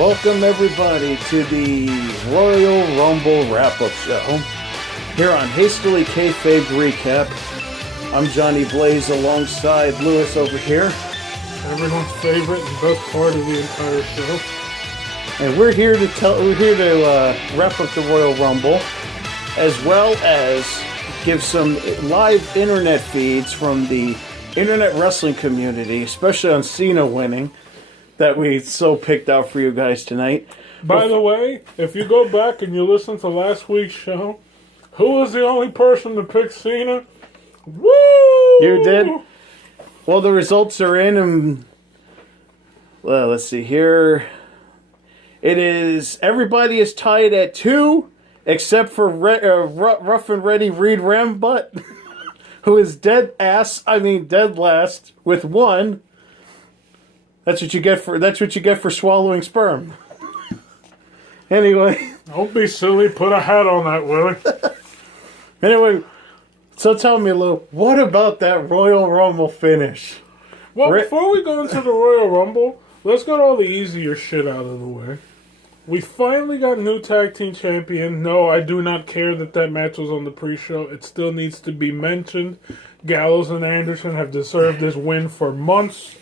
Welcome everybody to the Royal Rumble wrap-up show here on Hastily Kayfabe Recap. I'm Johnny Blaze alongside Lewis over here. Everyone's favorite and best part of the entire show. And we're here to wrap up the Royal Rumble, as well as give some live internet feeds from the internet wrestling community, especially on Cena winning, that we so picked out for you guys tonight. By the way, if you go back and you listen to last week's show, who was the only person to pick Cena? Woo! You did? Well, the results are in, and well, let's see here. It is, everybody is tied at 2, except for Rough and Ready Reed Rambutt, who is dead last with 1. That's what you get for swallowing sperm. Anyway. Don't be silly. Put a hat on that, Willie. Anyway, so tell me, Lou, what about that Royal Rumble finish? Well, before we go into the Royal Rumble, let's get all the easier shit out of the way. We finally got new tag team champion. No, I do not care that match was on the pre-show. It still needs to be mentioned. Gallows and Anderson have deserved this win for months.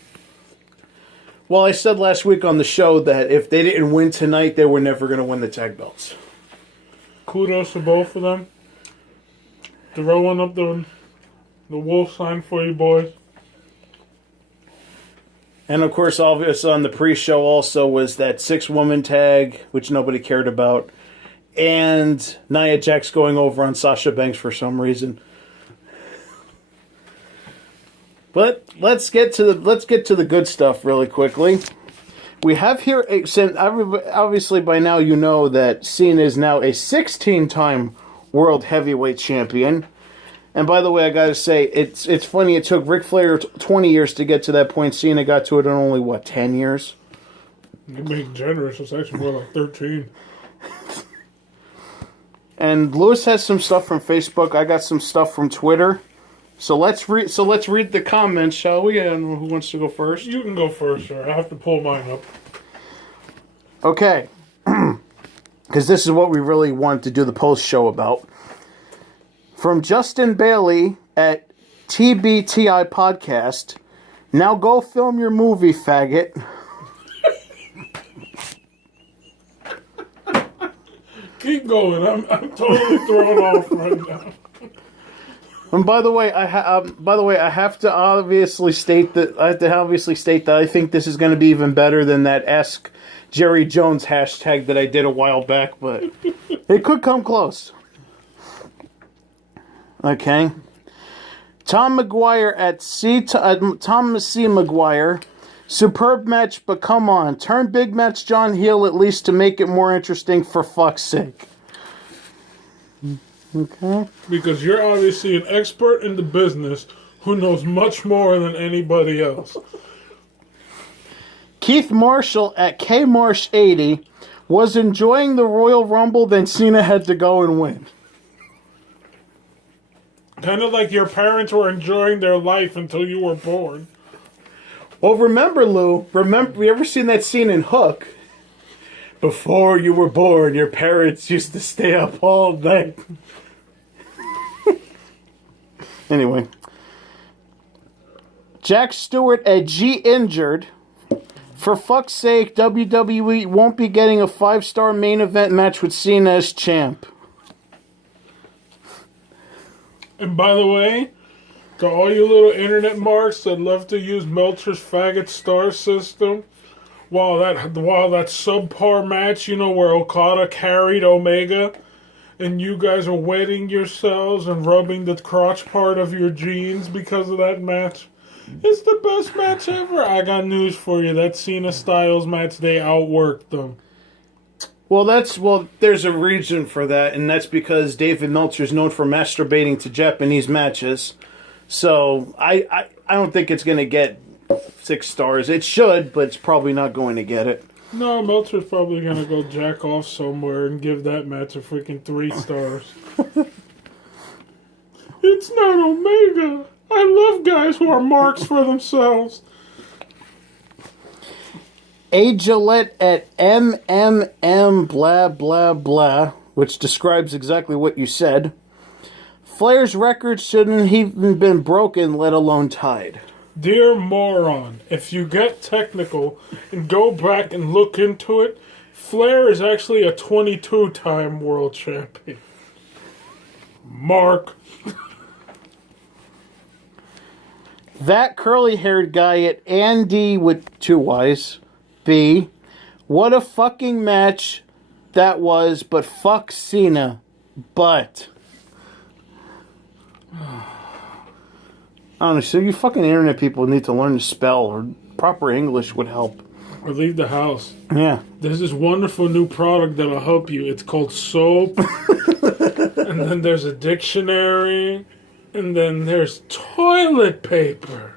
Well, I said last week on the show that if they didn't win tonight, they were never going to win the tag belts. Kudos to both of them. Throwing up the wolf sign for you boys. And of course, obviously on the pre-show also was that 6-woman tag, which nobody cared about, and Nia Jax going over on Sasha Banks for some reason. But let's get to the good stuff really quickly. We have here, obviously by now you know that Cena is now a 16-time World Heavyweight Champion. And by the way, I gotta say, it's funny, it took Ric Flair 20 years to get to that point. Cena got to it in only, 10 years? You're being generous. It's actually more like 13. And Lewis has some stuff from Facebook. I got some stuff from Twitter. So let's read the comments, shall we? And who wants to go first? You can go first, sir. I have to pull mine up. Okay. Because this is what we really wanted to do the post-show about. From Justin Bailey at TBTI Podcast. Now go film your movie, faggot. Keep going. I'm totally thrown off right now. And by the way, I have to obviously state that I think this is going to be even better than that Ask Jerry Jones hashtag that I did a while back, but it could come close. Okay. Tom McGuire at Thomas C. McGuire. Superb match, but come on. Turn big match John heel at least to make it more interesting, for fuck's sake. Okay. Because you're obviously an expert in the business who knows much more than anybody else. Keith Marshall at KMarsh80 was enjoying the Royal Rumble, then Cena had to go and win. Kind of like your parents were enjoying their life until you were born. Well, remember, Lou, you ever seen that scene in Hook? Before you were born, your parents used to stay up all night. Anyway. Jack Stewart at G Injured. For fuck's sake, WWE won't be getting a 5-star main event match with Cena as champ. And by the way, to all you little internet marks that love to use Meltzer's faggot star system, while that subpar match, where Okada carried Omega, and you guys are wetting yourselves and rubbing the crotch part of your jeans because of that match, it's the best match ever. I got news for you. That Cena Styles match, they outworked them. Well, there's a reason for that, and that's because David Meltzer is known for masturbating to Japanese matches. So I don't think it's going to get 6 stars. It should, but it's probably not going to get it. No, Meltzer's probably going to go jack off somewhere and give that match a freaking 3 stars. It's not Omega. I love guys who are marks for themselves. A. Gillette at MMM blah blah blah, which describes exactly what you said. Flair's record shouldn't even been broken, let alone tied. Dear moron, if you get technical and go back and look into it, Flair is actually a 22-time world champion. Mark. That curly-haired guy at Andy with 2 Y's. B. What a fucking match that was, but fuck Cena. But... I don't know, so you fucking internet people need to learn to spell, or proper English would help. Or leave the house. Yeah. There's this wonderful new product that'll help you. It's called soap. And then there's a dictionary. And then there's toilet paper.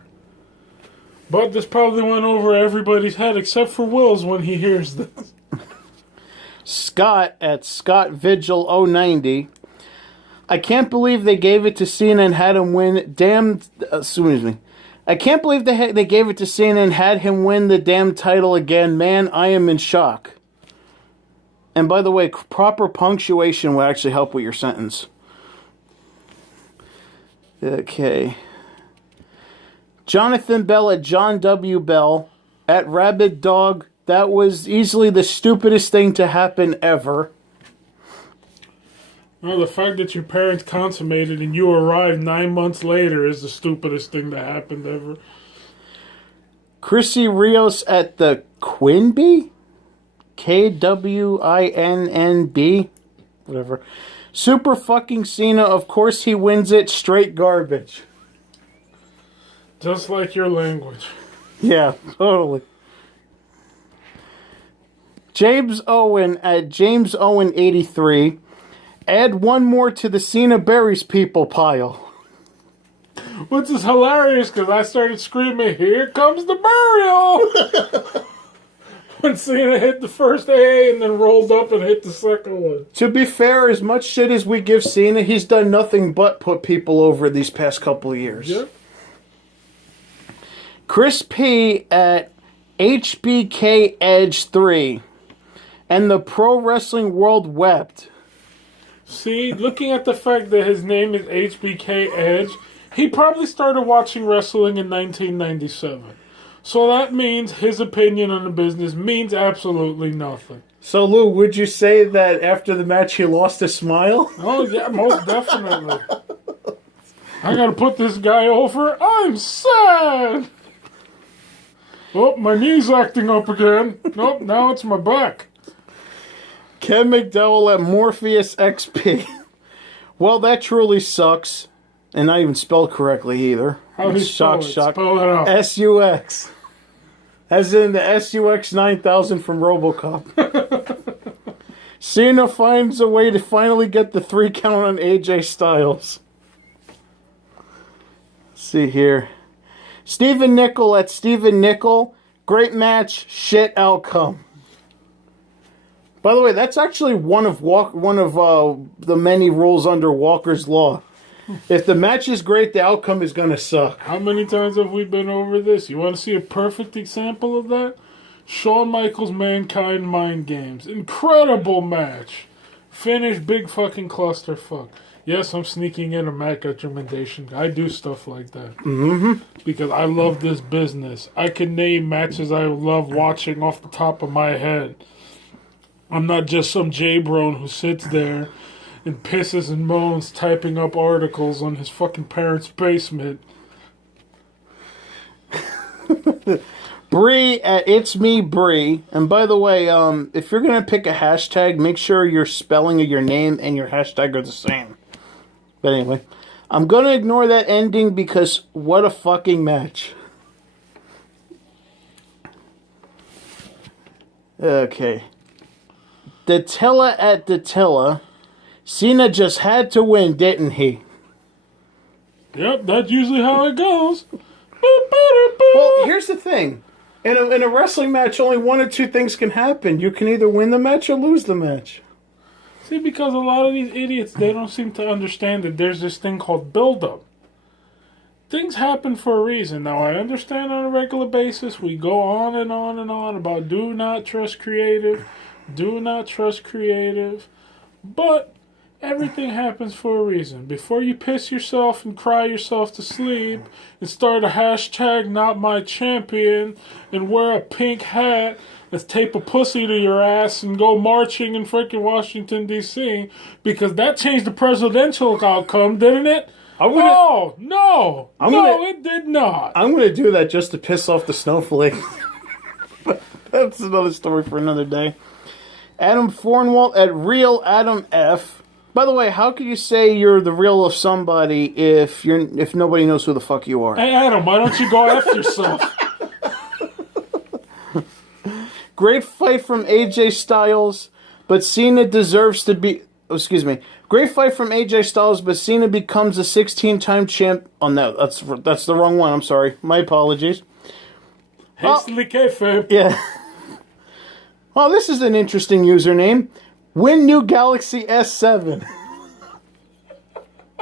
But this probably went over everybody's head except for Will's when he hears this. Scott at Scott Vigil 090. I can't believe they gave it to Cena and had him win. I can't believe they gave it to Cena and had him win the damn title again. Man, I am in shock. And by the way, proper punctuation will actually help with your sentence. Okay. Jonathan Bell at John W. Bell at Rabid Dog. That was easily the stupidest thing to happen ever. Well, the fact that your parents consummated and you arrived 9 months later is the stupidest thing that happened ever. Chrissy Rios at the Quinby? KWINNB? Whatever. Super fucking Cena, of course he wins it. Straight garbage. Just like your language. Yeah, totally. James Owen at James Owen 83. Add one more to the Cena buries people pile. Which is hilarious because I started screaming, "Here comes the burial!" When Cena hit the first AA and then rolled up and hit the second one. To be fair, as much shit as we give Cena, he's done nothing but put people over these past couple of years. Yep. Chris P. at HBK Edge 3. And the pro wrestling world wept. See, looking at the fact that his name is HBK Edge, he probably started watching wrestling in 1997. So that means his opinion on the business means absolutely nothing. So, Lou, would you say that after the match he lost a smile? Oh, yeah, most definitely. I gotta put this guy over. I'm sad! Oh, my knee's acting up again. Nope, now it's my back. Ken McDowell at Morpheus XP. Well, that truly sucks. And not even spelled correctly either. How do you spell it? Shock. Spell it out. SUX. As in the SUX 9000 from RoboCop. Cena finds a way to finally get the 3 count on AJ Styles. Let's see here. Stephen Nickel at Stephen Nickel. Great match, shit outcome. By the way, that's actually one of the many rules under Walker's Law. If the match is great, the outcome is going to suck. How many times have we been over this? You want to see a perfect example of that? Shawn Michaels Mankind Mind Games. Incredible match. Finish, big fucking clusterfuck. Yes, I'm sneaking in a Mac recommendation. I do stuff like that. Mm-hmm. Because I love this business. I can name matches I love watching off the top of my head. I'm not just some J-Brone who sits there and pisses and moans typing up articles on his fucking parents' basement. Bree at It's Me Bree. And by the way, if you're going to pick a hashtag, make sure your spelling of your name and your hashtag are the same. But anyway, I'm going to ignore that ending because what a fucking match. Okay. Datilla at Datilla. Cena just had to win, didn't he? Yep, that's usually how it goes. Well, here's the thing. In a wrestling match, only one or two things can happen. You can either win the match or lose the match. See, because a lot of these idiots, they don't seem to understand that there's this thing called build-up. things happen for a reason. Now, I understand on a regular basis we go on and on and on about do not trust creative, but everything happens for a reason. Before you piss yourself and cry yourself to sleep and start a hashtag not my champion and wear a pink hat, let's tape a pussy to your ass and go marching in freaking Washington, D.C. because that changed the presidential outcome, didn't it? No, it did not. I'm going to do that just to piss off the snowflake. That's another story for another day. Adam Fornwalt at Real Adam F. By the way, how could you say you're the real of somebody if nobody knows who the fuck you are? Hey, Adam, why don't you go F yourself? Great fight from AJ Styles, but Cena deserves to be... Excuse me. Great fight from AJ Styles, but Cena becomes a 16-time champ... Oh, no, that's the wrong one. I'm sorry. My apologies. Hastily kayfabe. Yeah. Oh, this is an interesting username. Win New Galaxy S7.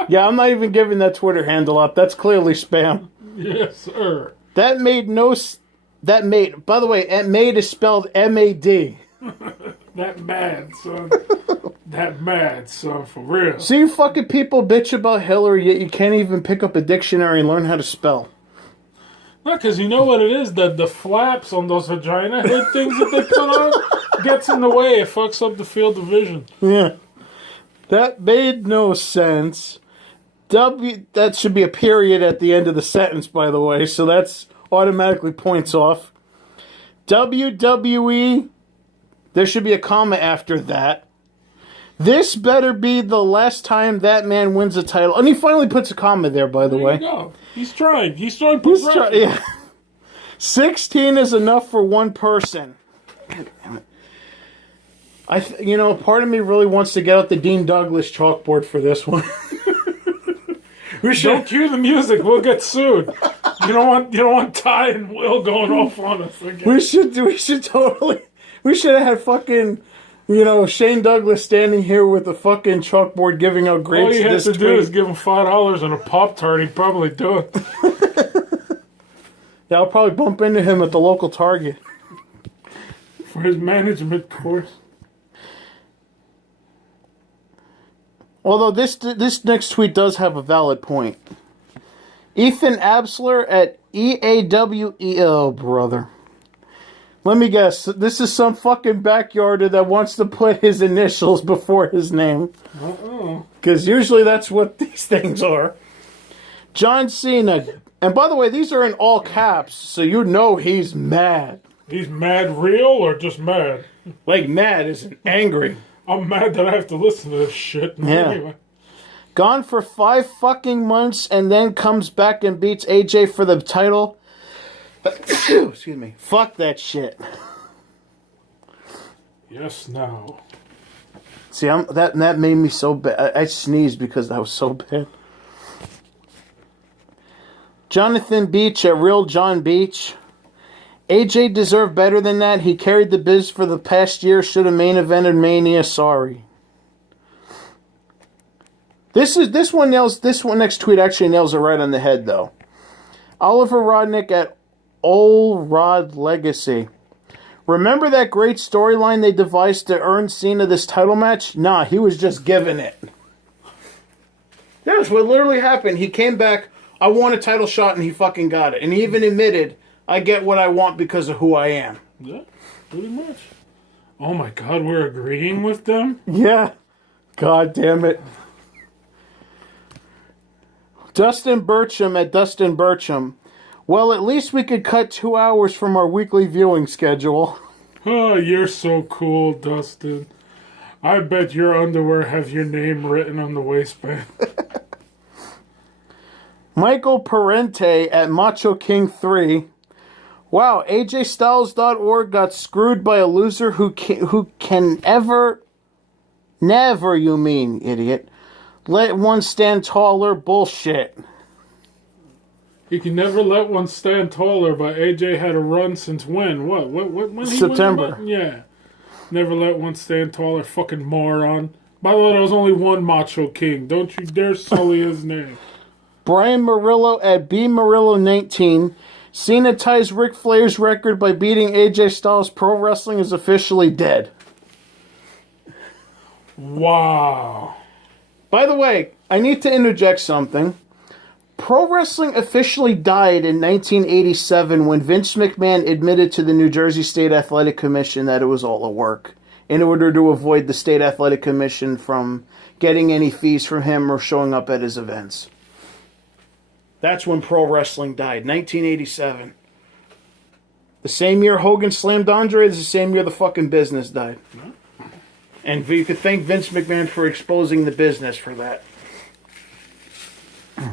Yeah, I'm not even giving that Twitter handle up. That's clearly spam. Yes, sir. By the way, made is spelled M-A-D. That mad, son. That mad, son, for real. So you fucking people bitch about Hillary, yet you can't even pick up a dictionary and learn how to spell. No, because you know what it is? The flaps on those vagina head things that they put on gets in the way. It fucks up the field of vision. Yeah. That made no sense. That should be a period at the end of the sentence, by the way, so that's automatically points off. WWE, there should be a comma after that. This better be the last time that man wins a title. And he finally puts a comma there, by the way. There you go. He's trying. He's trying to yeah. 16 is enough for one person. God damn it. Part of me really wants to get out the Dean Douglas chalkboard for this one. Don't cue the music. We'll get sued. You don't want Ty and Will going off on us again. We should have had fucking, Shane Douglas standing here with a fucking chalkboard giving out grades. All you have to do is give him $5 and a Pop-Tart. He'd probably do it. Yeah, I'll probably bump into him at the local Target. For his management course. Although this next tweet does have a valid point. Ethan Absler at EAWE. Oh, brother. Let me guess. This is some fucking backyarder that wants to put his initials before his name. Because usually that's what these things are. John Cena. And by the way, these are in all caps, so you know he's mad. He's mad real or just mad? Like mad isn't angry. I'm mad that I have to listen to this shit. Yeah. Anyway. Gone for 5 fucking months and then comes back and beats AJ for the title. Excuse me. Fuck that shit. Yes, now. See, that made me so bad. I sneezed because that was so bad. Jonathan Beach at Real John Beach. AJ deserved better than that. He carried the biz for the past year. Should have main evented Mania. Sorry. This next tweet actually nails it right on the head, though. Oliver Rodnick at Old Rod Legacy. Remember that great storyline they devised to earn Cena this title match? Nah, he was just giving it. That's what literally happened. He came back, I want a title shot, and he fucking got it. And he even admitted, I get what I want because of who I am. Yeah, pretty much. Oh my god, we're agreeing with them? Yeah. God damn it. Dustin Burcham at Dustin Burcham. Well, at least we could cut 2 hours from our weekly viewing schedule. Oh, you're so cool, Dustin. I bet your underwear have your name written on the waistband. Michael Parente at Macho King 3. Wow, AJStyles.org got screwed by a loser who can never, you mean, idiot, let one stand taller. Bullshit. You can never let one stand taller, but AJ had a run since when? When he September. Yeah. Never let one stand taller, fucking moron. By the way, there was only one Macho King. Don't you dare sully his name. Brian Murillo at B Murillo 19. Cena ties Ric Flair's record by beating AJ Styles. Pro wrestling is officially dead. Wow. By the way, I need to interject something. Pro wrestling officially died in 1987 when Vince McMahon admitted to the New Jersey State Athletic Commission that it was all a work, in order to avoid the State Athletic Commission from getting any fees from him or showing up at his events. That's when pro wrestling died, 1987. The same year Hogan slammed Andre is the same year the fucking business died. And you could thank Vince McMahon for exposing the business for that. Let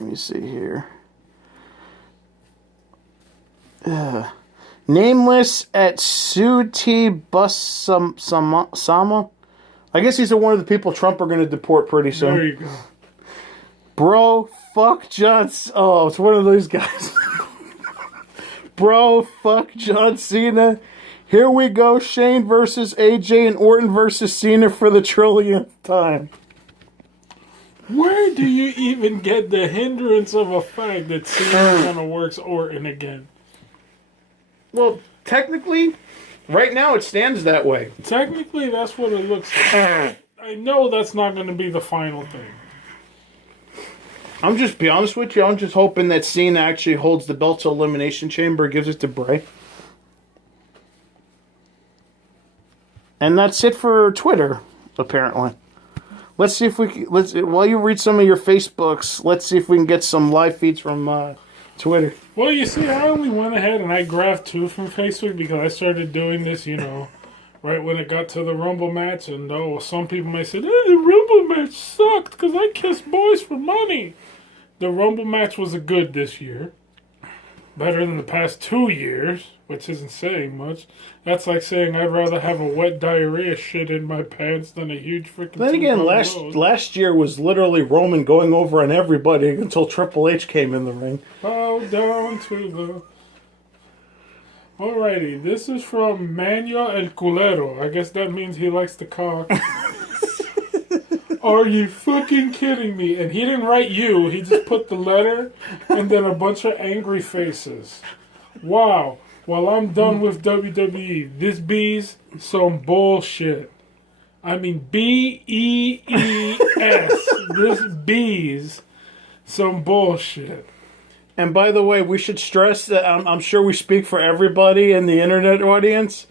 me see here. Nameless at Suti Sama. I guess he's one of the people Trump are going to deport pretty soon. There you go. Bro, fuck John. Oh, it's one of those guys. Bro, fuck John Cena. Here we go. Shane versus AJ and Orton versus Cena for the trillionth time. Where do you even get the hindrance of a fact that Cena kind of works Orton again? Well, technically, right now it stands that way. Technically, that's what it looks like. I know that's not going to be the final thing. I'm just be honest with you. I'm just hoping that Cena actually holds the belt to Elimination Chamber, gives it to Bray. And that's it for Twitter, apparently. Let's see if we can, while you read some of your Facebooks, let's see if we can get some live feeds from Twitter. Well, you see, I only went ahead and I grabbed 2 from Facebook because I started doing this, right when it got to the Rumble match. And some people might say, the Rumble match sucked because I kissed boys for money. The Rumble match was good this year. Better than the past 2 years, which isn't saying much. That's like saying I'd rather have a wet diarrhea shit in my pants than a huge freaking... Then again, last year was literally Roman going over on everybody until Triple H came in the ring. Bow down to the... Alrighty, this is from Manuel El Culero. I guess that means he likes the cock. Are you fucking kidding me? And he didn't write you, he just put the letter and then a bunch of angry faces. Wow. Well, I'm done with WWE. This be's some bullshit. I mean, BEES. This be's some bullshit. And by the way, we should stress that I'm sure we speak for everybody in the internet audience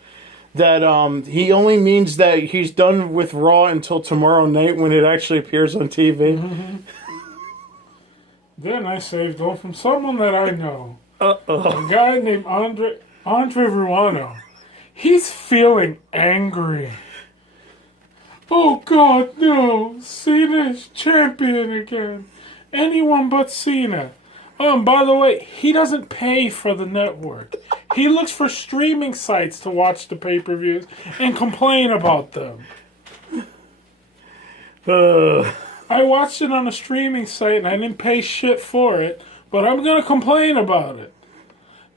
that he only means that he's done with Raw until tomorrow night when it actually appears on TV. Mm-hmm. Then I saved one from someone that I know. Uh-oh. A guy named Andre Ruano. He's feeling angry. Oh God, no. Cena's champion again. Anyone but Cena. And by the way, he doesn't pay for the network. He looks for streaming sites to watch the pay-per-views and complain about them. I watched it on a streaming site and I didn't pay shit for it, but I'm going to complain about it.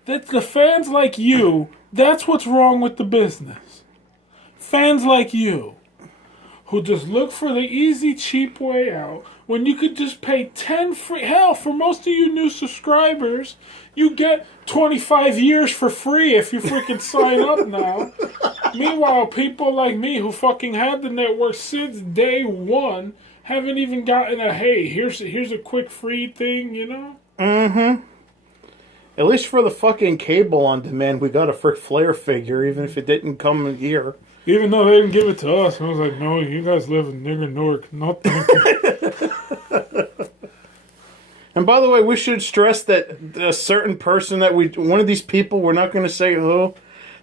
That the fans like you, that's what's wrong with the business. Fans like you, who just look for the easy, cheap way out, when you could just pay 10 free... Hell, for most of you new subscribers, you get 25 years for free if you freaking sign up now. Meanwhile, people like me who fucking had the network since day one haven't even gotten a, hey, here's a quick free thing, Mm-hmm. At least for the fucking cable on demand, we got a Ric Flair figure, even if it didn't come here. Even though they didn't give it to us. I was like, no, you guys live in nigger Newark. No thank you. And by the way, we should stress that a certain person that one of these people, we're not going to say who,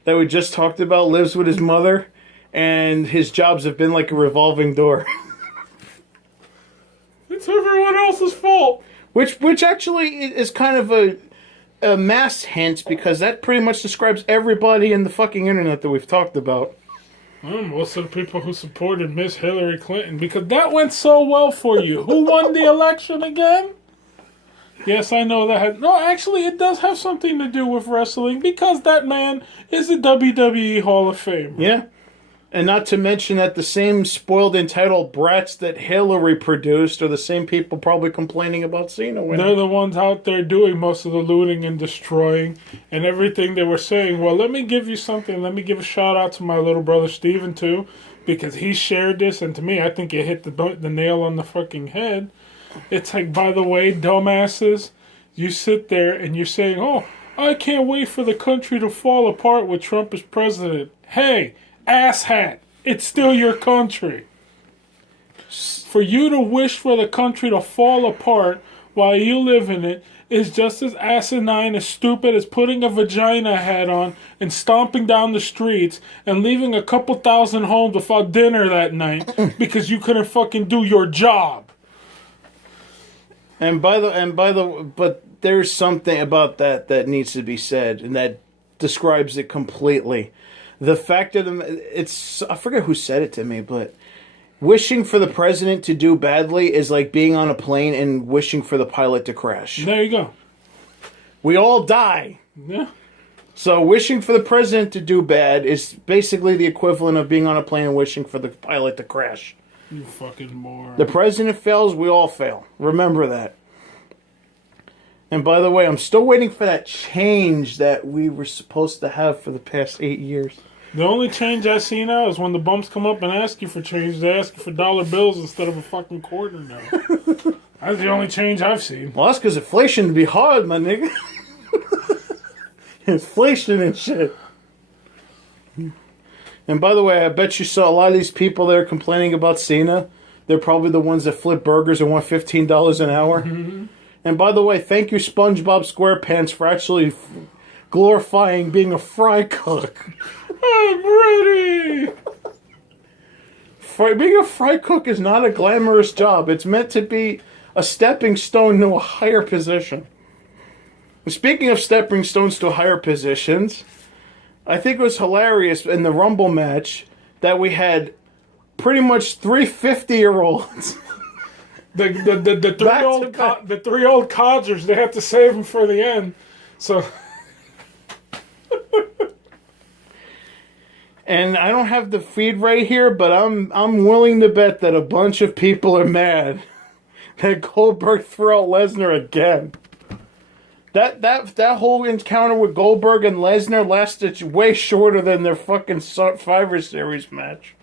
that we just talked about, lives with his mother, and his jobs have been like a revolving door. It's everyone else's fault. Which actually is kind of a mass hint, because that pretty much describes everybody in the fucking internet that we've talked about. Well, most of the people who supported Miss Hillary Clinton, because that went so well for you. Who won the election again? Yes, I know that. No, actually, it does have something to do with wrestling, because that man is a WWE Hall of Famer. Yeah. And not to mention that the same spoiled, entitled brats that Hillary produced are the same people probably complaining about Cena winning. They're the ones out there doing most of the looting and destroying and everything they were saying. Well, let me give you something. Let me give a shout out to my little brother Steven, too, because he shared this, and to me, I think it hit the nail on the fucking head. It's like, by the way, dumbasses, you sit there and you're saying, oh, I can't wait for the country to fall apart with Trump as president. Hey, asshat, it's still your country. For you to wish for the country to fall apart while you live in it is just as asinine, as stupid as putting a vagina hat on and stomping down the streets and leaving a couple thousand homes without dinner that night because you couldn't fucking do your job. But there's something about that needs to be said, and that describes it completely. The fact that I forget who said it to me, but wishing for the president to do badly is like being on a plane and wishing for the pilot to crash. There you go. We all die. Yeah. So wishing for the president to do bad is basically the equivalent of being on a plane and wishing for the pilot to crash. You fucking moron. The president fails, we all fail. Remember that. And by the way, I'm still waiting for that change that we were supposed to have for the past 8 years. The only change I see now is when the bumps come up and ask you for change, they ask you for dollar bills instead of a fucking quarter now. That's the only change I've seen. Well, that's because inflation would be hard, my nigga. Inflation and shit. And by the way, I bet you saw a lot of these people that are complaining about Cena. They're probably the ones that flip burgers and want $15 an hour. Mm-hmm. And by the way, thank you, SpongeBob SquarePants, for actually glorifying being a fry cook. I'm ready! Being a fry cook is not a glamorous job. It's meant to be a stepping stone to a higher position. And speaking of stepping stones to higher positions, I think it was hilarious in the Rumble match that we had pretty much 3 50-year-olds. The three old codgers, they have to save them for the end. So... And I don't have the feed right here, but I'm willing to bet that a bunch of people are mad that Goldberg threw out Lesnar again. That whole encounter with Goldberg and Lesnar lasted way shorter than their fucking Survivor Series match.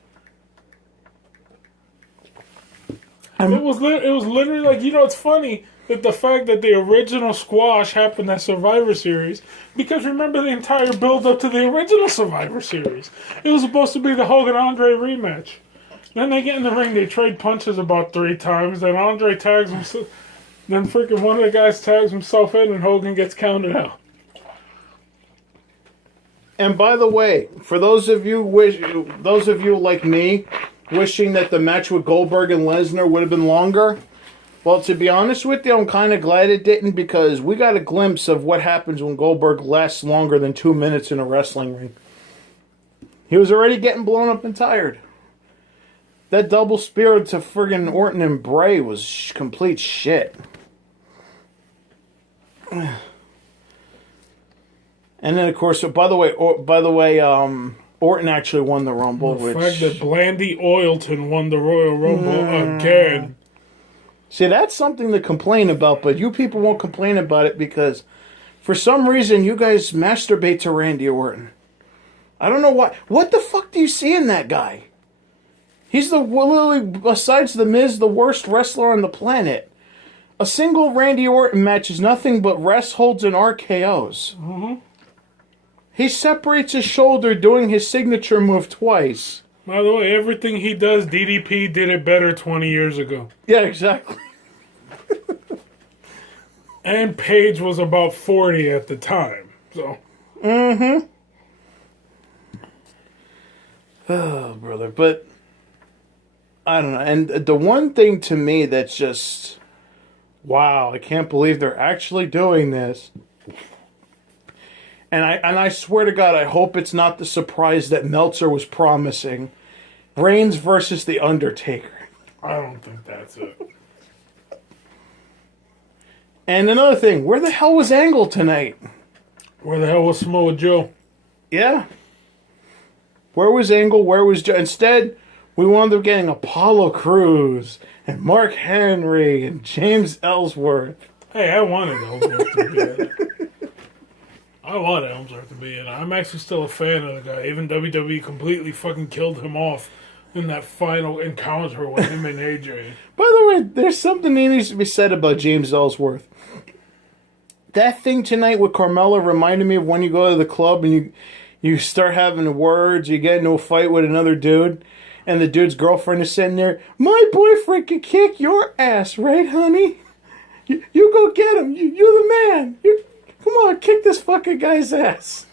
It was literally like, it's funny that the fact that the original squash happened at Survivor Series, because remember the entire build-up to the original Survivor Series. It was supposed to be the Hogan-Andre rematch. Then they get in the ring, they trade punches about 3 times, then Andre tags himself, then freaking one of the guys tags himself in and Hogan gets counted out. And by the way, for those of you like me, wishing that the match with Goldberg and Lesnar would have been longer, well, to be honest with you, I'm kind of glad it didn't, because we got a glimpse of what happens when Goldberg lasts longer than 2 minutes in a wrestling ring. He was already getting blown up and tired. That double spear to friggin' Orton and Bray was complete shit. And then, of course, by the way, Orton actually won the Rumble. The fact that Blandy Oilton won the Royal Rumble again. See, that's something to complain about, but you people won't complain about it because for some reason you guys masturbate to Randy Orton. I don't know why. What the fuck do you see in that guy? He's literally, besides The Miz, the worst wrestler on the planet. A single Randy Orton match is nothing but rest holds and RKOs. Mm-hmm. He separates his shoulder doing his signature move twice. By the way, everything he does, DDP did it better 20 years ago. Yeah, exactly. And Paige was about 40 at the time, so. Mm-hmm. Oh, brother, but I don't know. And the one thing to me that's just, wow, I can't believe they're actually doing this. And I swear to God, I hope it's not the surprise that Meltzer was promising. Reigns versus The Undertaker. I don't think that's it. And another thing, where the hell was Angle tonight? Where the hell was Samoa Joe? Yeah. Where was Angle? Where was Instead, we wound up getting Apollo Crews and Mark Henry and James Ellsworth. Hey, I wanted Ellsworth to be in it. I want Ellsworth to be in it. I'm actually still a fan of the guy. Even WWE completely fucking killed him off in that final encounter with him and AJ. By the way, there's something that needs to be said about James Ellsworth. That thing tonight with Carmella reminded me of when you go to the club and you start having words, you get into a fight with another dude, and the dude's girlfriend is sitting there, my boyfriend can kick your ass, right, honey? You go get him. You're the man. Come on, kick this fucking guy's ass.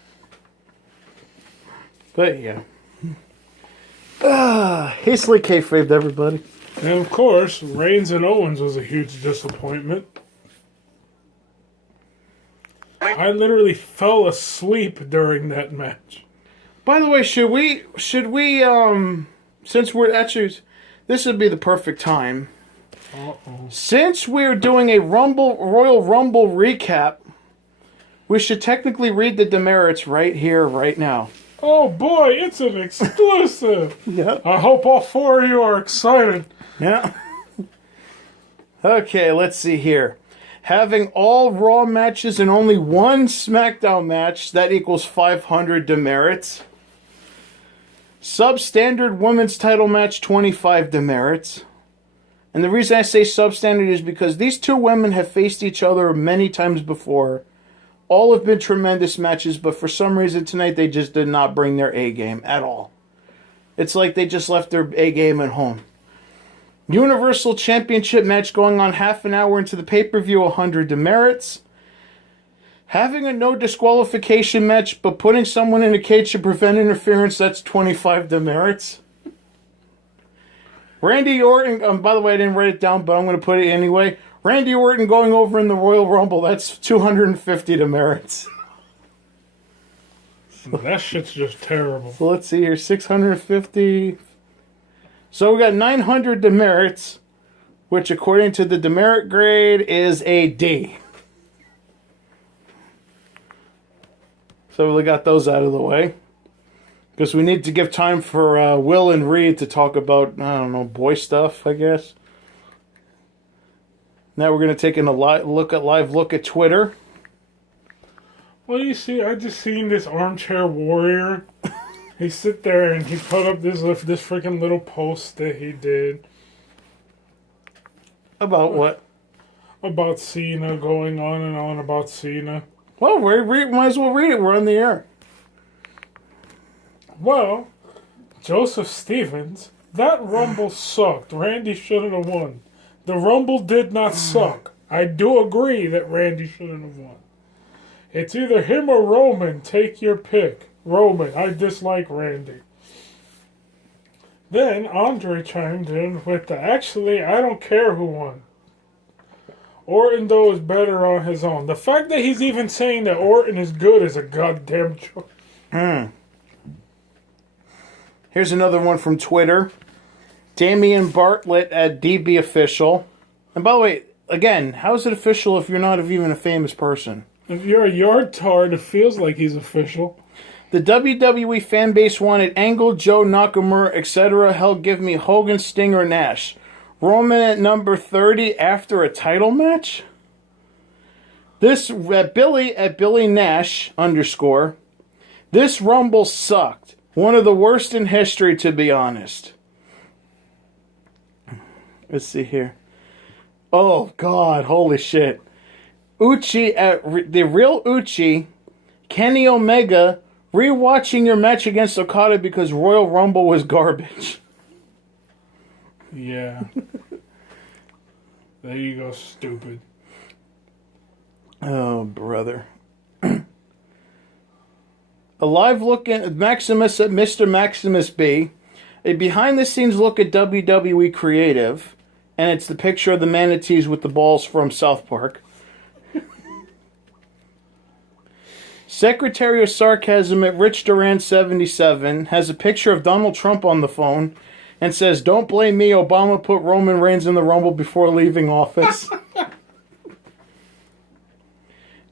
But yeah. Hastily kayfabed, everybody. And of course, Reigns and Owens was a huge disappointment. I literally fell asleep during that match. By the way, should we since we're actually, this would be the perfect time. Uh-oh. Since we're doing a Royal Rumble recap, we should technically read the demerits right here, right now. Oh boy, it's an exclusive. Yeah. I hope all four of you are excited. Yeah. Okay, let's see here. Having all Raw matches and only one SmackDown match, that equals 500 demerits. Substandard women's title match, 25 demerits. And the reason I say substandard is because these two women have faced each other many times before. All have been tremendous matches, but for some reason tonight they just did not bring their A game at all. It's like they just left their A game at home. Universal Championship match going on half an hour into the pay-per-view, 100 demerits. Having a no disqualification match, but putting someone in a cage to prevent interference, that's 25 demerits. Randy Orton, by the way, I didn't write it down, but I'm going to put it anyway. Randy Orton going over in the Royal Rumble, that's 250 demerits. That shit's just terrible. So let's see here, 650. So we got 900 demerits, which according to the demerit grade is a D. So we got those out of the way. Because we need to give time for Will and Reed to talk about, I don't know, boy stuff, I guess. Now we're going to take a live look at Twitter. Well, you see, I just seen this armchair warrior. He sit there and he put up this freaking little post that he did. About what? About Cena, going on and on about Cena. Well, we might as well read it. We're on the air. Well, Joseph Stevens, that Rumble sucked. Randy shouldn't have won. The Rumble did not suck. I do agree that Randy shouldn't have won. It's either him or Roman. Take your pick. Roman, I dislike Randy. Then Andre chimed in with the, actually, I don't care who won. Orton, though, is better on his own. The fact that he's even saying that Orton is good is a goddamn joke. Here's another one from Twitter. Damian Bartlett at DB Official. And by the way, again, how is it official if you're not even a famous person? If you're a yard tard, it feels like he's official. The WWE fan base wanted Angle, Joe, Nakamura, etc. Hell, give me Hogan, Stinger, Nash. Roman at number 30 after a title match? This, Billy Nash, _ this Rumble sucked. One of the worst in history, to be honest. Let's see here. Oh, God. Holy shit. Uchi, the real Uchi, Kenny Omega, rewatching your match against Okada because Royal Rumble was garbage. Yeah. There you go, stupid. Oh, brother. A live look at Maximus at Mr. Maximus B. A behind-the-scenes look at WWE Creative. And it's the picture of the manatees with the balls from South Park. Secretary of Sarcasm at Rich Duran 77 has a picture of Donald Trump on the phone and says, "Don't blame me, Obama put Roman Reigns in the Rumble before leaving office."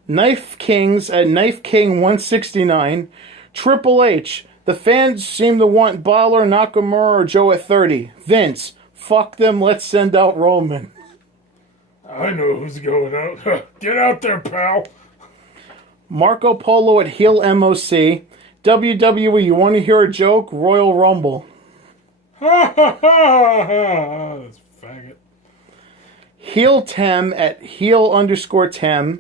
Knife Kings at Knife King 169. Triple H, The fans seem to want Balor, Nakamura, or Joe at 30. Vince, fuck them, let's send out Roman. I know who's going out. Get out there, pal. Marco Polo at heel MOC. WWE, you want to hear a joke? Royal Rumble. Ha ha ha! That's faggot. Heel Tem at heel_Tem.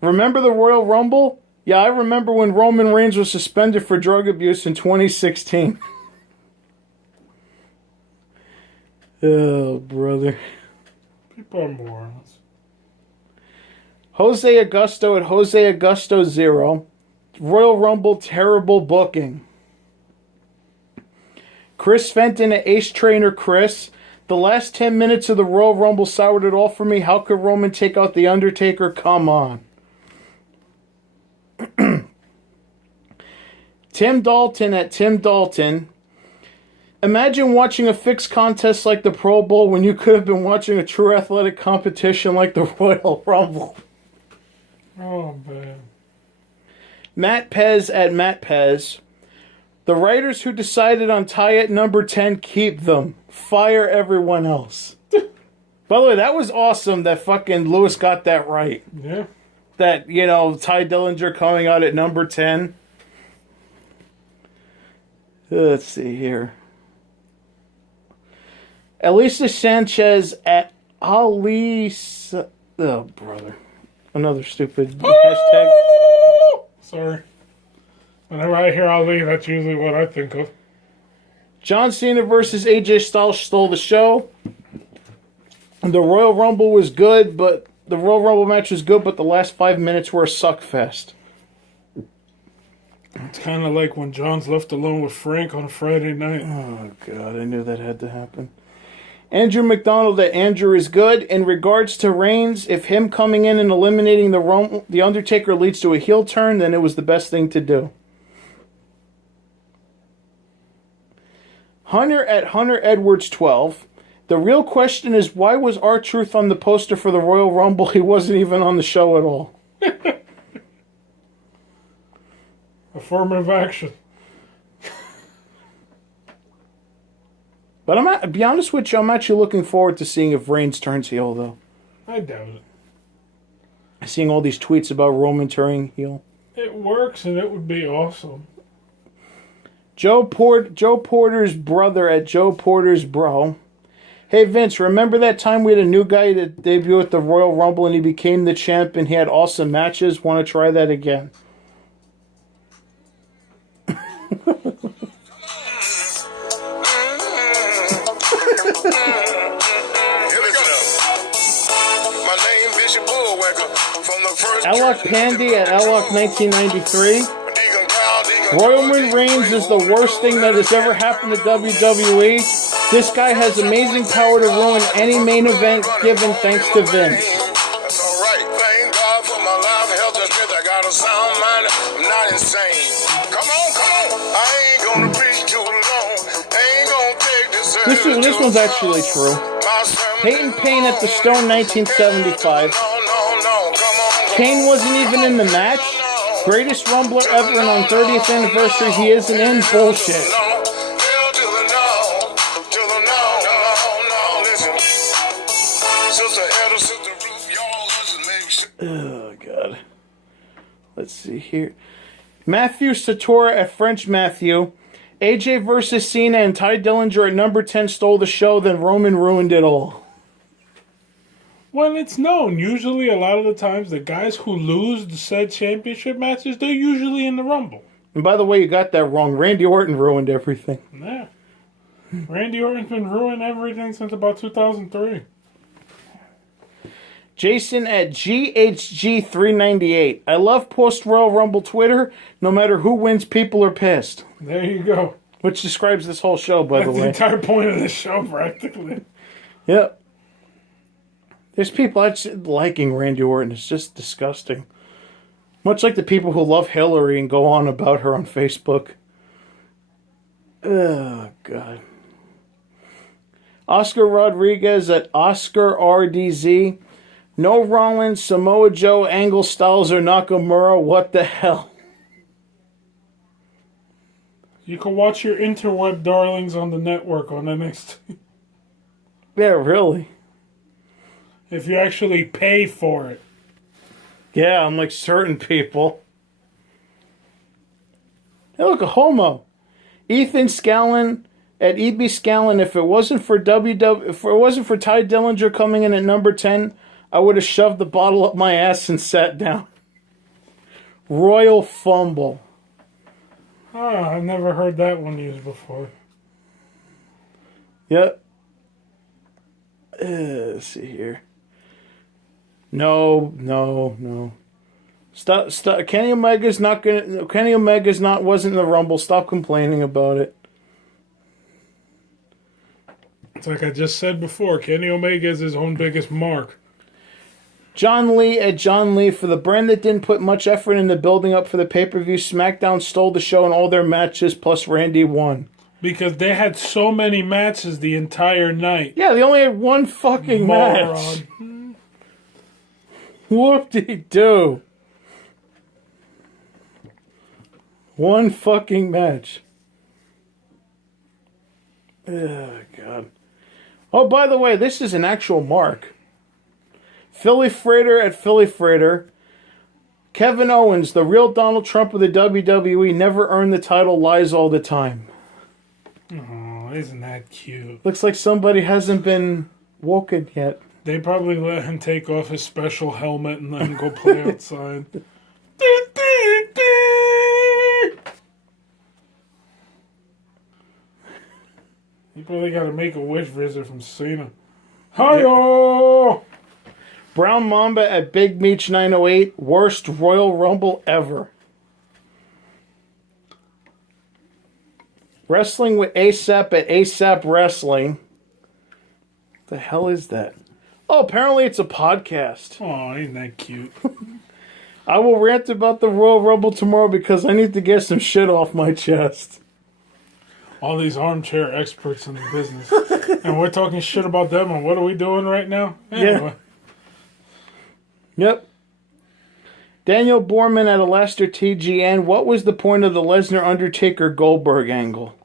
Remember the Royal Rumble? Yeah, I remember when Roman Reigns was suspended for drug abuse in 2016. Oh, brother. People are morons. Jose Augusto at Jose Augusto 0. Royal Rumble, terrible booking. Chris Fenton at Ace Trainer Chris. The last 10 minutes of the Royal Rumble soured it all for me. How could Roman take out The Undertaker? Come on. Tim Dalton at Tim Dalton. Imagine watching a fixed contest like the Pro Bowl when you could have been watching a true athletic competition like the Royal Rumble. Oh, man. Matt Pez at Matt Pez. The writers who decided on Ty at number 10, keep them. Fire everyone else. By the way, that was awesome that fucking Lewis got that right. Yeah. That, you know, Ty Dillinger coming out at number 10. Let's see here. Elisa Sanchez at Ali. Oh, brother. Another stupid hashtag. Sorry. Whenever I hear Ali, that's usually what I think of. John Cena versus AJ Styles stole the show. The Royal Rumble was good, but the Royal Rumble match was good, but the last 5 minutes were a suckfest. It's kind of like when John's left alone with Frank on a Friday night. Oh, God, I knew that had to happen. Andrew McDonald that Andrew is good. In regards to Reigns, if him coming in and eliminating the Undertaker leads to a heel turn, then it was the best thing to do. Hunter at Hunter Edwards 12. The real question is, why was R-Truth on the poster for the Royal Rumble? He wasn't even on the show at all. Affirmative action. But to be honest with you, I'm actually looking forward to seeing if Reigns turns heel, though. I doubt it. Seeing all these tweets about Roman turning heel. It works, and it would be awesome. Joe Porter's brother at Joe Porter's bro. Hey, Vince, remember that time we had a new guy that debuted at the Royal Rumble and he became the champ and he had awesome matches? Want to try that again? Alok Pandey at Alok 1993. Roman Reigns is the worst thing that has ever happened to WWE. This guy has amazing power to ruin any main event given thanks to Vince. That's alright. Thank God for my life, health, and strength. I got a sound mind. I'm not insane. Come on. I ain't gonna preach too long. Ain't gonna take This one's actually true. Peyton Payne at the Stone 1975. Kane wasn't even in the match. Greatest Rumbler ever, and on 30th anniversary he isn't in. Bullshit. Oh, God. Let's see here. Matthew Satora at French Matthew. AJ versus Cena and Ty Dillinger at number 10 stole the show, then Roman ruined it all. Well, it's known. Usually, a lot of the times, the guys who lose the said championship matches, they're usually in the Rumble. And by the way, you got that wrong. Randy Orton ruined everything. Yeah. Randy Orton's been ruining everything since about 2003. Jason at GHG398. I love post-Royal Rumble Twitter. No matter who wins, people are pissed. There you go. Which describes this whole show, by the way. That's the entire point of this show, practically. Yep. There's people actually liking Randy Orton. It's just disgusting. Much like the people who love Hillary and go on about her on Facebook. Oh, God. Oscar Rodriguez at Oscar RDZ. No Rollins, Samoa Joe, Angle, Styles, or Nakamura. What the hell? You can watch your interweb darlings on the network on NXT. Yeah, really. If you actually pay for it. Yeah, unlike certain people. Hey, look, a homo. Ethan Scallon at EB Scallon. If it wasn't for Ty Dillinger coming in at number 10, I would have shoved the bottle up my ass and sat down. Royal Fumble. I've never heard that one used before. Yep. Let's see here. No. Stop. Kenny Omega's not wasn't in the Rumble. Stop complaining about it. It's like I just said before, Kenny Omega is his own biggest mark. John Lee at John Lee. For the brand that didn't put much effort into building up for the pay-per-view, SmackDown stole the show in all their matches, plus Randy won. Because they had so many matches the entire night. Yeah, they only had one fucking match. Whoop-de-doo. One fucking match. Oh, God. Oh, by the way, this is an actual mark. Philly Freighter at Philly Freighter. Kevin Owens, the real Donald Trump of the WWE, never earned the title, lies all the time. Oh, isn't that cute? Looks like somebody hasn't been woken yet. They probably let him take off his special helmet and let him go play outside. He probably got to make a wish visit from Cena. Hi-yo! Brown Mamba at Big Meech 908. Worst Royal Rumble ever. Wrestling with ASAP at ASAP Wrestling. What the hell is that? Oh, apparently it's a podcast. Oh, ain't that cute? I will rant about the Royal Rumble tomorrow because I need to get some shit off my chest. All these armchair experts in the business. And we're talking shit about them, and what are we doing right now? Anyway. Yeah. Yep. Daniel Borman at Alaster TGN. What was the point of the Lesnar Undertaker Goldberg angle?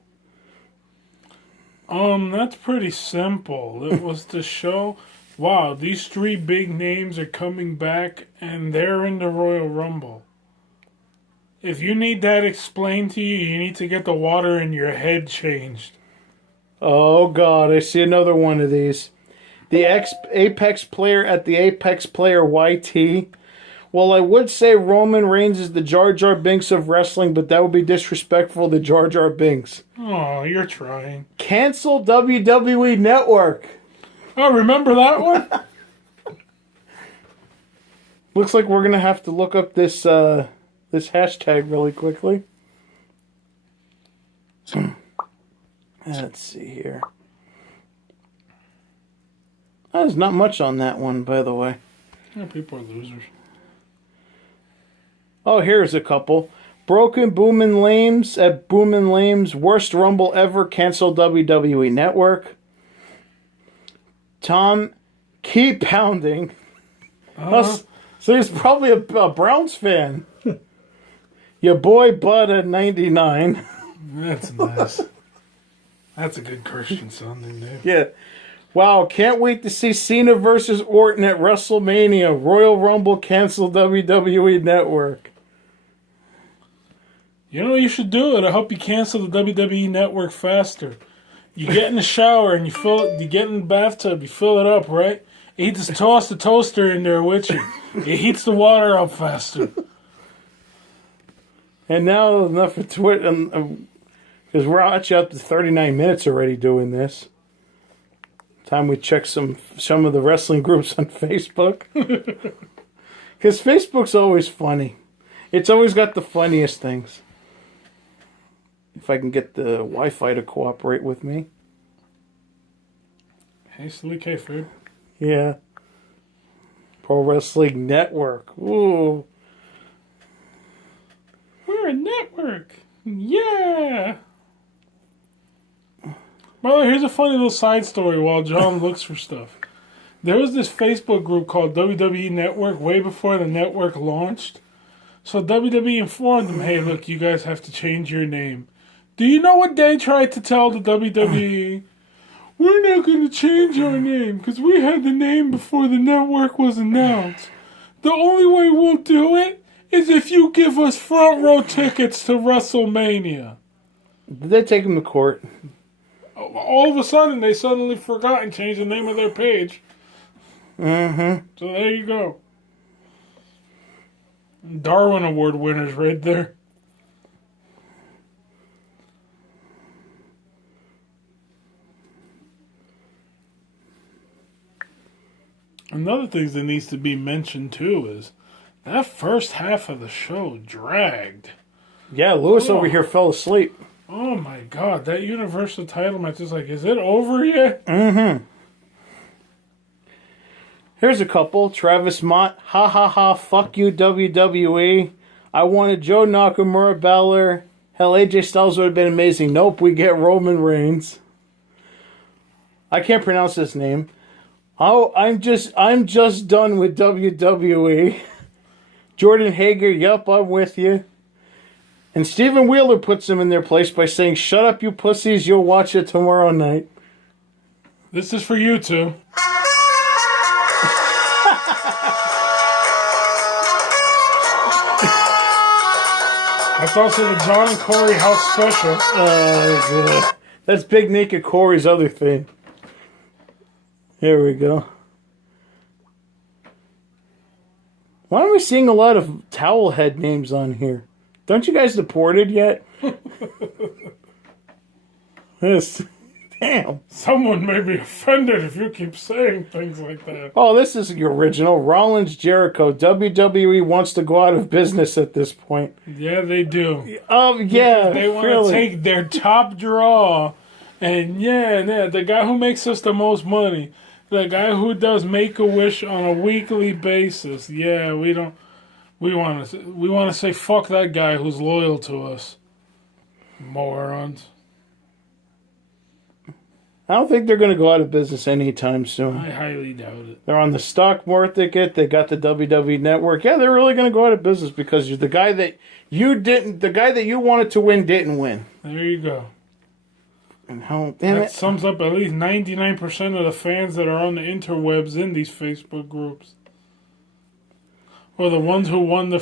That's pretty simple. It was to show, wow, these three big names are coming back, and they're in the Royal Rumble. If you need that explained to you, you need to get the water in your head changed. Oh, God, I see another one of these. The Apex player at the Apex player YT. Well, I would say Roman Reigns is the Jar Jar Binks of wrestling, but that would be disrespectful to Jar Jar Binks. Oh, you're trying. Cancel WWE Network. Oh, remember that one? Looks like we're going to have to look up this this hashtag really quickly. Let's see here. There's not much on that one, by the way. Yeah, people are losers. Oh, here's a couple. Broken Boomin' Lames at Boomin' Lames. Worst Rumble ever. Cancel WWE Network. Tom, keep pounding. So he's probably a Browns fan. Your boy Bud at 99. That's nice. That's a good Christian sounding name. Yeah. Wow, can't wait to see Cena versus Orton at WrestleMania. Royal Rumble cancel WWE Network. You know what you should do? It'll help you cancel the WWE Network faster. You get in the shower and you get in the bathtub, you fill it up, right? You just toss the toaster in there with you. It heats the water up faster. And now enough for Twitter, because we're actually up to 39 minutes already doing this. Time we check some of the wrestling groups on Facebook. Because Facebook's always funny. It's always got the funniest things. If I can get the Wi-Fi to cooperate with me. Hastily kayfabe. Yeah. Pro Wrestling Network. Ooh. We're a network. Yeah. By the way, here's a funny little side story while John looks for stuff. There was this Facebook group called WWE Network way before the network launched. So WWE informed them, hey, look, you guys have to change your name Do you know what they tried to tell the WWE? We're not going to change our name because we had the name before the network was announced. The only way we'll do it is if you give us front row tickets to WrestleMania. Did they take him to court? All of a sudden, they suddenly forgot and changed the name of their page. Mm-hmm. So there you go. Darwin Award winners right there. Another thing that needs to be mentioned too is that first half of the show dragged. Yeah, Lewis over here fell asleep. Oh my god, that Universal title match is like, is it over yet? Mm-hmm. Here's a couple. Travis Mott, ha ha ha, fuck you WWE. I wanted Joe Nakamura, Balor. Hell, AJ Styles would have been amazing. Nope, we get Roman Reigns. I can't pronounce this name. Oh, I'm just done with WWE. Jordan Hager, yup, I'm with you. And Steven Wheeler puts them in their place by saying, shut up, you pussies, you'll watch it tomorrow night. This is for you two. I thought so. The John and Corey House special. That's Big Naked Corey's other thing. Here we go. Why am I seeing a lot of towel head names on here? Don't you guys deported yet? This, damn. Someone may be offended if you keep saying things like that. Oh, this is the original. Rollins Jericho. WWE wants to go out of business at this point. Yeah, they do. Yeah. They want really. to take their top draw, and the guy who makes us the most money, the guy who does Make-A-Wish on a weekly basis. Yeah, we don't. We want to say fuck that guy who's loyal to us. Morons. I don't think they're going to go out of business anytime soon. I highly doubt it. They're on the stock market. They got the WWE Network. Yeah, they're really going to go out of business because the guy that you wanted to win didn't win. There you go. And how damn That it. sums up at least 99% of the fans that are on the interwebs in these Facebook groups. Or the ones who won the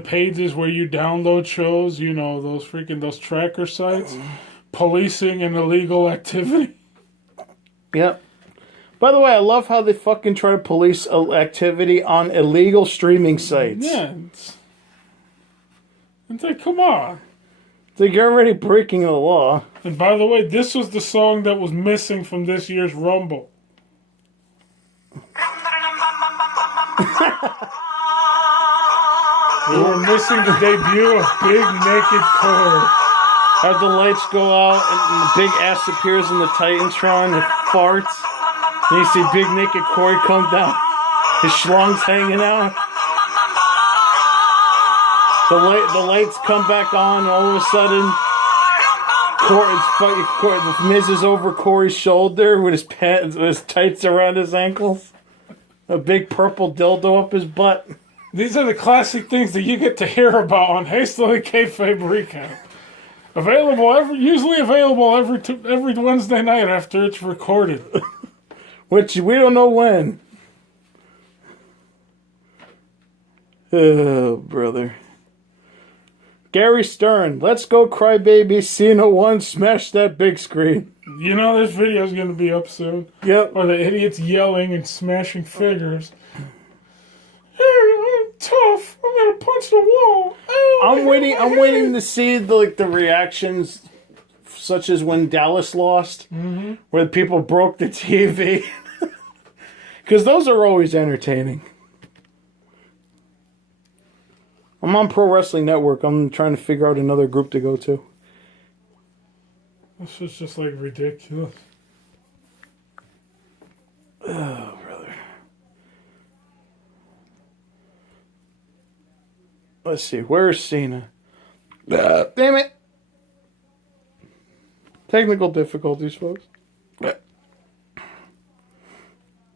pages where you download shows, those tracker sites. Policing and illegal activity. Yep. By the way, I love how they fucking try to police activity on illegal streaming sites. Yeah. It's like, come on. It's like you're already breaking the law. And by the way, this was the song that was missing from this year's Rumble. We were missing the debut of Big Naked Corey. Have the lights go out and the big ass appears in the Titantron. It farts. And you see Big Naked Corey come down. His schlong's hanging out. The lights come back on. And all of a sudden, the Miz is over Corey's shoulder with his tights around his ankles. A big purple dildo up his butt. These are the classic things that you get to hear about on Hastily Kayfabe Recap. Usually available every Wednesday night after it's recorded. Which we don't know when. Oh, brother. Gary Stern, let's go Crybaby, Cena 1, smash that big screen. You know this video is going to be up soon. Yep. Or the idiots yelling and smashing figures. I'm tough. I'm going to punch the wall. I'm waiting to see the reactions, such as when Dallas lost, where people broke the TV. Because those are always entertaining. I'm on Pro Wrestling Network. I'm trying to figure out another group to go to. This is just like ridiculous. Oh, brother. Let's see. Where's Cena? Damn it. Technical difficulties, folks.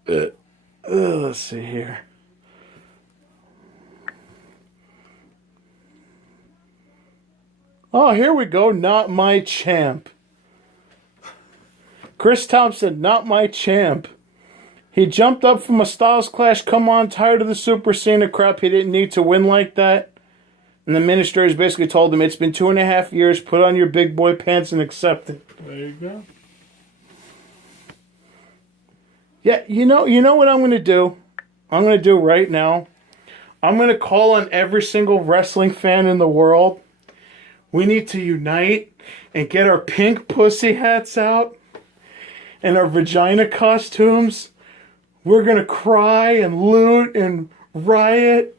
Let's see here. Oh, here we go. Not my champ. Chris Thompson, not my champ. He jumped up from a Styles Clash. Come on, tired of the Super Cena crap. He didn't need to win like that. And the administrators basically told him, it's been 2.5 years. Put on your big boy pants and accept it. There you go. Yeah, you know what I'm going to do? I'm going to do right now. I'm going to call on every single wrestling fan in the world. We need to unite and get our pink pussy hats out and our vagina costumes. We're going to cry and loot and riot,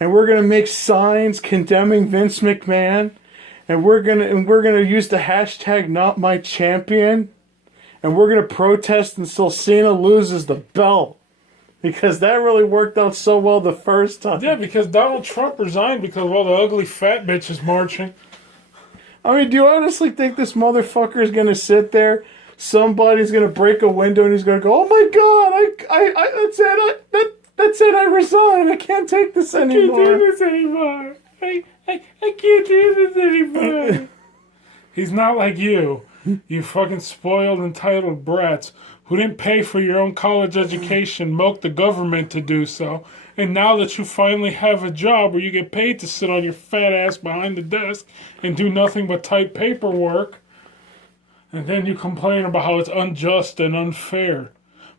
and we're going to make signs condemning Vince McMahon, and we're going to use the hashtag #NotMyChampion, and we're going to protest until Cena loses the belt, because that really worked out so well the first time. Yeah, because Donald Trump resigned because of all the ugly fat bitches marching. I mean, do you honestly think this motherfucker is going to sit there? Somebody's going to break a window and he's going to go, "Oh my God, that's it, I resign. I can't take this anymore. I can't do this anymore. I can't do this anymore." He's not like you fucking spoiled, entitled brats who didn't pay for your own college education, milked the government to do so. And now that you finally have a job where you get paid to sit on your fat ass behind the desk and do nothing but type paperwork, and then you complain about how it's unjust and unfair.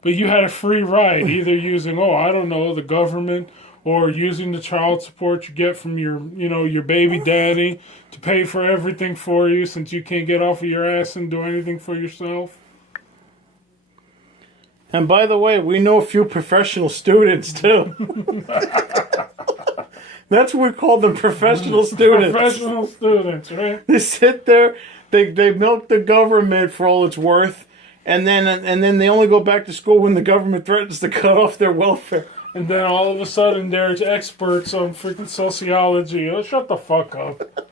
But you had a free ride, either using, the government, or using the child support you get from your baby daddy to pay for everything for you, since you can't get off of your ass and do anything for yourself. And by the way, we know a few professional students, too. That's what we call them, professional students. Professional students, right? They sit there, they milk the government for all it's worth, and then they only go back to school when the government threatens to cut off their welfare. And then all of a sudden, there's experts on freaking sociology. Oh, shut the fuck up.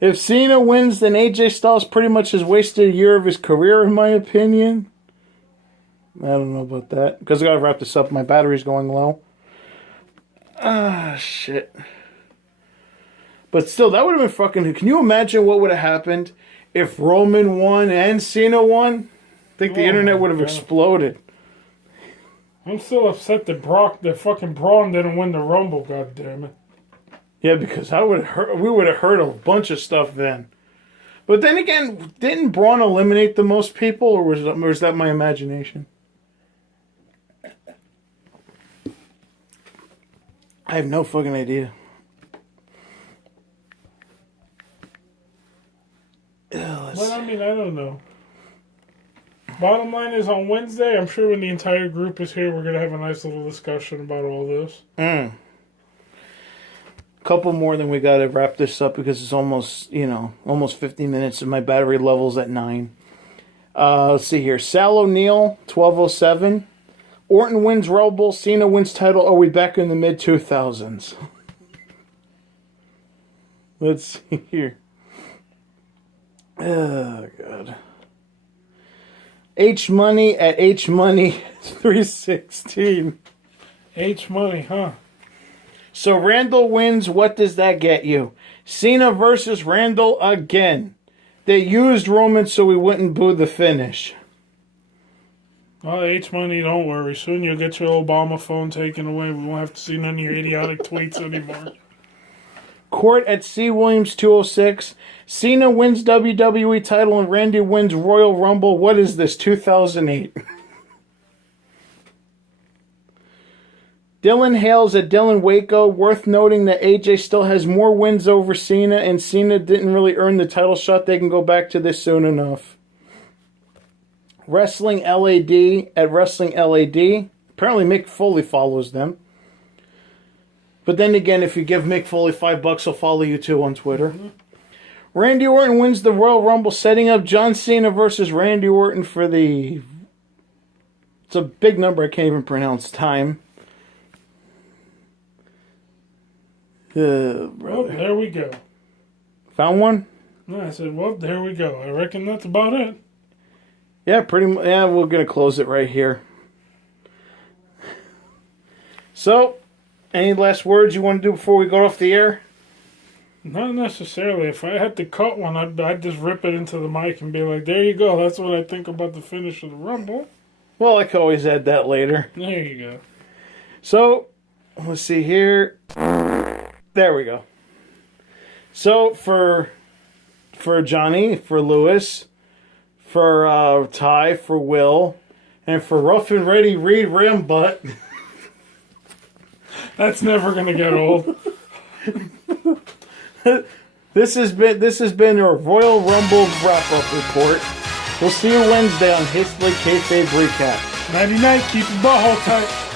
If Cena wins, then AJ Styles pretty much has wasted a year of his career, in my opinion. I don't know about that, because I gotta wrap this up. My battery's going low. Ah, shit. But still, that would have been fucking... Can you imagine what would have happened if Roman won and Cena won? I think the internet would have exploded. I'm still upset that fucking Braun didn't win the Rumble, goddammit. Yeah, because we would have heard a bunch of stuff then. But then again, didn't Braun eliminate the most people, or was that my imagination? I have no fucking idea. Well, I mean, I don't know. Bottom line is, on Wednesday, I'm sure when the entire group is here, we're going to have a nice little discussion about all this. Couple more, then we got to wrap this up because it's almost 50 minutes and my battery level's at 9. Let's see here. Sal O'Neal, 1207. Orton wins Rumble. Cena wins title. Are we back in the mid-2000s? Let's see here. Oh, God. H Money at H Money 316. H Money, huh? So Randall wins. What does that get you? Cena versus Randall again. They used Roman so we wouldn't boo the finish. Oh, H Money, don't worry. Soon you'll get your Obama phone taken away. We won't have to see none of your idiotic tweets anymore. Court at C. Williams 206. Cena wins WWE title and Randy wins Royal Rumble. What is this, 2008? Dylan Hales at Dylan Waco. Worth noting that AJ still has more wins over Cena, and Cena didn't really earn the title shot. They can go back to this soon enough. Wrestling LAD at Wrestling LAD. Apparently Mick Foley follows them. But then again, if you give Mick Foley $5, he'll follow you too on Twitter. Mm-hmm. Randy Orton wins the Royal Rumble, setting up John Cena versus Randy Orton for the... It's a big number I can't even pronounce. Time. Well, there we go. Found one? No, I said, well, there we go. I reckon that's about it. Yeah, pretty much. Yeah, we're going to close it right here. So, any last words you want to do before we go off the air? Not necessarily. If I had to cut one, I'd just rip it into the mic and be like, there you go. That's what I think about the finish of the Rumble. Well, I could always add that later. There you go. So, let's see here. There we go. So, for Johnny, for Lewis, for Ty, for Will, and for Rough and Ready Reed Rambutt. That's never going to get old. This has been a Royal Rumble wrap-up report. We'll see you Wednesday on History Kayfabe Recap. Nighty night. Keep your butthole tight.